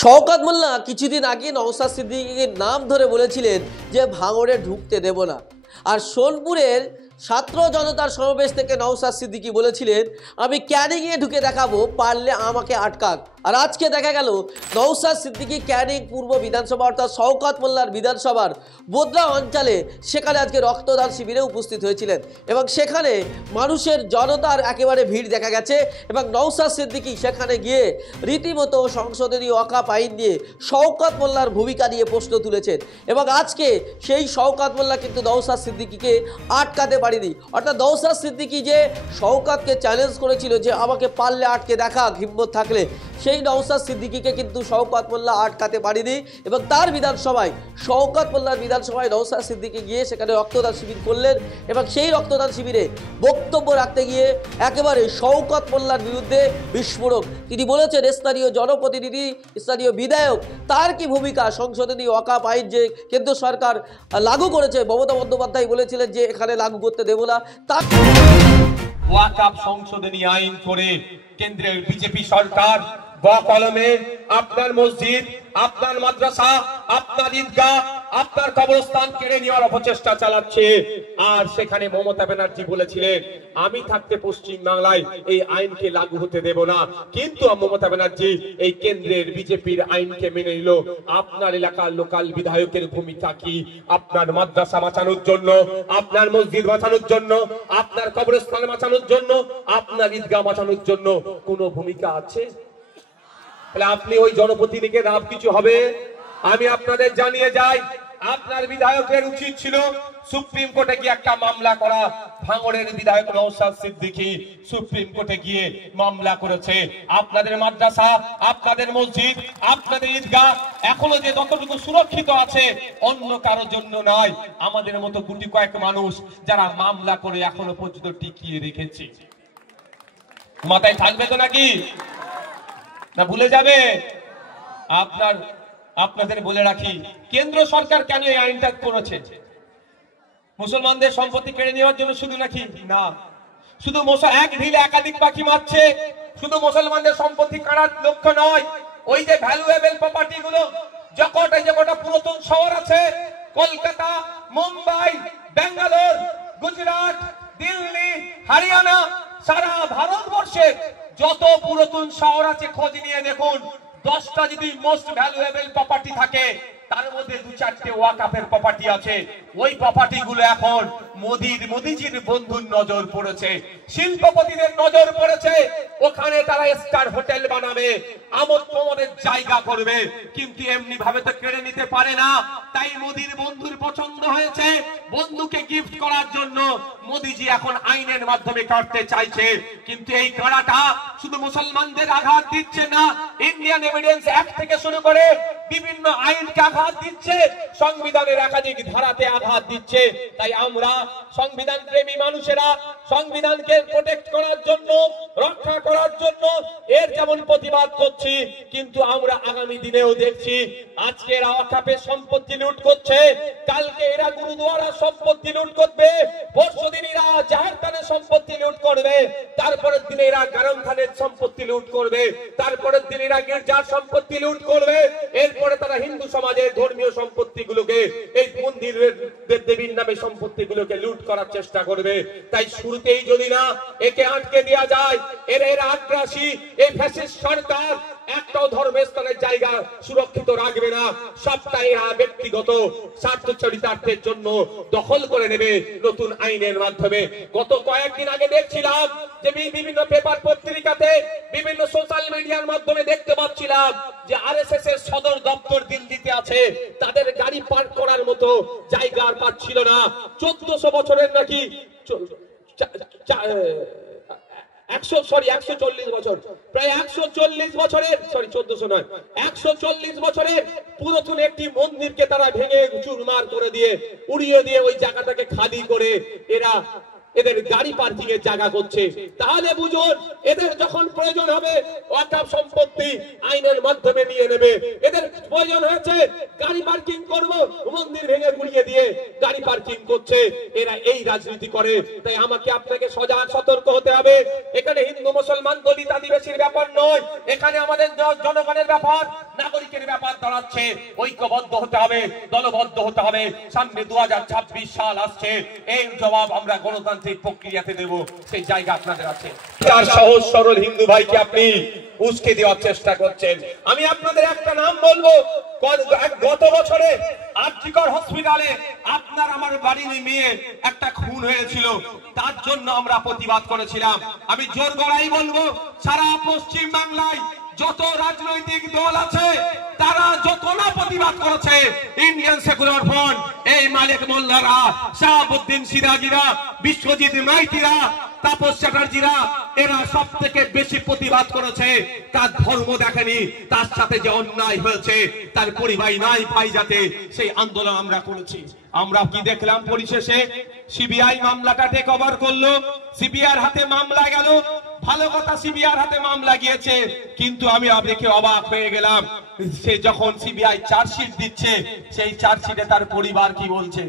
শওকত মোল্লা কিছুদিন আগে নওশাদ সিদ্দিকীর নাম ধরে বলেছিলেন যে ভাঙড়ে ঢুকতে দেব না। আর সোনপুরের ছাত্র জনতার সমাবেশ থেকে নওশাদ সিদ্দিকী বলেছিলেন আমি ক্যানিংয়ে ঢুকে দেখাবো, পারলে আমাকে আটকাক। আর আজকে দেখা গেল নওশাদ সিদ্দিকী ক্যানিং পূর্ব বিধানসভা অর্থাৎ শওকত মোল্লার বিধানসভার বোদলা অঞ্চলে সেখানে আজকে রক্তদান শিবিরে উপস্থিত হয়েছিলেন এবং সেখানে মানুষের জনতার একেবারে ভিড় দেখা গেছে এবং নওশাদ সিদ্দিকী সেখানে গিয়ে রীতিমতো সংশোধনী ওয়াকাফ আইন নিয়ে শওকত মোল্লার ভূমিকা নিয়ে প্রশ্ন তুলেছেন এবং আজকে সেই শওকত মোল্লা কিন্তু নওশাদ সিদ্দিকীকে আটকাতে পারেনি। অর্থাৎ নওশাদ সিদ্দিকী যে শওকতকে চ্যালেঞ্জ করেছিল যে আমাকে পারলে আটকে দেখা হিম্মত থাকলে, সেই নওশাদ সিদ্দিকীকে কিন্তু শওকত মোল্লা আটকাতে পারেনি এবং তার বিধানসভায় শওকত মোল্লার বিধানসভায় নওশাদ সিদ্দিকী গিয়ে সেখানে রক্তদান শিবির করলেন এবং সেই রক্তদান শিবিরে বক্তব্য রাখতে গিয়ে একেবারে শওকত মোল্লার বিরুদ্ধে বিস্ফোরক। তিনি বলেছেন স্থানীয় জনপ্রতিনিধি, স্থানীয় বিধায়ক, তার কি ভূমিকা, সংশোধনী ওয়াকাফ আইন যে কেন্দ্র সরকার লাগু করেছে, মমতা বন্দ্যোপাধ্যায় বলেছিলেন যে এখানে লাগু করতে দেব না, তার ওয়াকাফ সংশোধনী আইন করে কেন্দ্রের বিজেপি সরকার বকলমে আপনার মসজিদ, আপনার মাদ্রাসা, আপনার ঈদগাহ, আপনার কবরস্থান কেড়ে নেওয়ার অপচেষ্টা চালাচ্ছে। আর সেখানে মমতা ব্যানার্জি বলেছিলেন আমি থাকতে পশ্চিম বাংলায় এই আইনকে লাগু হতে দেব না, কিন্তু মমতা ব্যানার্জি এই কেন্দ্রের বিজেপির আইনকে মেনে নিল। আপনার এলাকার লোকাল বিধায়কের ভূমিকা কি? আপনার মাদ্রাসা বাঁচানোর জন্য, আপনার মসজিদ বাঁচানোর জন্য, আপনার কবরস্থান বাঁচানোর জন্য, আপনার ঈদগাহ বাঁচানোর জন্য কোনো ভূমিকা আছে? তাহলে আপনি ওই জনপ্রতিনিধিকে লাভ কিছু হবে? আমি আপনাদের জানিয়ে যাই, আপনার বিধায়কের উচিত ছিল সুপ্রিম কোর্টে গিয়ে একটা মামলা করা। ভাঙড়ের বিধায়ক নওশাদ সিদ্দিকী সুপ্রিম কোর্টে গিয়ে মামলা করেছে। আপনাদের মাদ্রাসা, আপনাদের মসজিদ, আপনাদের ঈদগাহ এখনো যে যতটুকু সুরক্ষিত আছে অন্য কারোর জন্য নয়, আমাদের মতো গুটি কয়েক মানুষ যারা মামলা করে এখনো পর্যন্ত টিকিয়ে রেখেছে। মাথায় থাকবে তো নাকি না ভুলে যাবে? আপনাদের বলে রাখি, কেন্দ্র সরকার কেন এই আইনটা করেছে? মুসলমানদের সম্পত্তি কেড়ে নেওয়ার জন্য শুধু নাকি না, শুধু এক ঢিলে একাধিক পাখি মারছে। শুধু মুসলমানদের সম্পত্তি কাড়ার লক্ষ্য নয়, ওই যে ভ্যালুয়েবল প্রপার্টি গুলো যে কটা পুরাতন শহর আছে, কলকাতা, মুম্বাই, বেঙ্গালোর, গুজরাট, দিল্লি, হরিয়ানা, সারা ভারতবর্ষে যত পুরাতন শহর আছে খোঁজ নিয়ে দেখুন, 10টা যদি মোস্ট ভ্যালুয়েবল প্রপার্টি থাকে তার মধ্যে 2-4টে ওয়াকাফের প্রপার্টি আছে। ওই প্রপার্টি গুলো এখন মোদিজির বন্ধুর নজর পড়েছে, শিল্পপতিদের নজর পড়েছে। ওখানে তারা স্টার হোটেল বানাবে, আমোদ প্রমোদের জায়গা করবে, কিন্তু এমনি ভাবে তো কেড়ে নিতে পারে না। তাই মোদির বন্ধুর পছন্দ হয়েছে, বন্ধুকে গিফট করার জন্য মোদিজি এখন আইনের মাধ্যমে কাটতে চাইছে। কিন্তু এই কাড়াটা শুধু মুসলমানদের আঘাত দিচ্ছে না, ইন্ডিয়ান এভিডেন্স অ্যাক্ট থেকে শুরু করে বিভিন্ন আইনকে আঘাত দিচ্ছে, সংবিধানের একাধিক ধারাতে আঘাত দিচ্ছে। তাই আমরা সংবিধান প্রেমী মানুষেরা সংবিধানকে প্রোটেক্ট করার জন্য, রক্ষা করার জন্য এর যেমন প্রতিবাদ করছি, কিন্তু আমরা আগামী দিনেও দেখছি আজকে এরা ওয়াকাফের সম্পত্তি লুট করছে, কালকে এরা গুরুদুয়ারার সম্পত্তি লুট করবে, পরশুদিন এরা জাহেরখানের সম্পত্তি লুট করবে, তারপরের দিনে এরা গারমখানের সম্পত্তি লুট করবে, তারপরের দিন এরা গির্জার সম্পত্তি লুট করবে, এরপরে তারা হিন্দু সমাজের ধর্মীয় সম্পত্তিগুলোকে, এই মন্দিরের দেবীর নামে সম্পত্তিগুলোকে লুট করার চেষ্টা করবে। তাই শুরুতেই যদি না একে আটকে দেওয়া যায়, এর আগ্রাসী এই ফ্যাসিস্ট সরকার একটাও ধর্মস্থানের জায়গা সুরক্ষিত রাখবে না, সবটাই ব্যক্তিগত স্বার্থচরিতার্থের জন্য দখল করে নেবে নতুন আইনের মাধ্যমে। গত কয়েকদিন আগে দেখছিলাম যে বিভিন্ন পেপার পত্রিকাতে, বিভিন্ন সোশ্যাল মিডিয়ার মাধ্যমে দেখতে পাচ্ছিলাম যে আরএসএস এর সদর দপ্তর দিল্লিতে আছে, তাদের গাড়ি পার্ক করার মতো জায়গা আর পাচ্ছিল না। 1400 বছরের নাকি 140 বছর, প্রায় 140 বছরের, সরি 1400 নয়, 140 বছরের পুরাতন একটি মন্দিরকে তারা ভেঙে চুরমার করে দিয়ে, উড়িয়ে দিয়ে ওই জায়গাটাকে খালি করে এরা এদের গাড়ি পার্কিং এর জায়গা করছে। তাহলে বুঝুন, এদের যখন প্রয়োজন হবে ওয়াকফ সম্পত্তি আইনের মাধ্যমে নিয়ে নেবে। এদের প্রয়োজন হয়েছে গাড়ি পার্কিং করব, মন্দির ভেঙে গুড়িয়ে দিয়ে গাড়ি পার্কিং করছে। এরা এই রাজনীতি করে। তাই আমাকে আপনাকে সজাগ সতর্ক হতে হবে। এখানে হিন্দু মুসলমান দলিত আদিবাসীর ব্যাপার নয়, এখানে আমাদের জনগণের ব্যাপার, নাগরিকের ব্যাপার দাঁড়াচ্ছে। ঐক্যবদ্ধ হতে হবে, দলবদ্ধ হতে হবে। সামনে 2026 সাল আসছে, এই জবাব আমরা গণতান্ত্রিক প্রক্রিয়াতে দেব। সেই জায়গা আপনাদের আছে। তার সহজ সরল হিন্দু ভাইকে আপনি উস্কে দেওয়ার চেষ্টা করছেন। আমি আপনাদের একটা নাম বলবো, গত বছরে আরজিকর হসপিটালে আপনার আমার বাড়ির মেয়ে একটা খুন হয়েছিল, তার জন্য আমরা প্রতিবাদ করেছিলাম। আমি জোর গলায় বলবো, সারা পশ্চিম বাংলায় যত রাজনৈতিক দল আছে তারা যত না প্রতিবাদ করেছে, ইন্ডিয়ান সেকুলার ফ্রন্ট, এই মালিক মোল্লারা, শাহাবুদ্দিন সিরাজিরা, বিশ্বজিৎ মাইতিরা, তাপস চ্যাটার্জিরা, এরা সব থেকে বেশি প্রতিবাদ করেছে। তার ধর্ম দেখেনি, তার সাথে যে অন্যায় হয়েছে তার পরিবার নাই পাই যাতে সেই আন্দোলন আমরা করেছি। আমরা কি দেখলাম? পরিশেষে সিবিআই মামলাটা টেক ওভার করলো, সিবিআইর হাতে মামলা গেল। ভালো কথা, সিবিআইর হাতে মামলা গিয়েছে, কিন্তু আমি দেখে অবাক হয়ে গেলাম, সে যখন সিবিআই চার্জশিট দিচ্ছে, সেই চার্জশিটে তার পরিবার কি বলছে?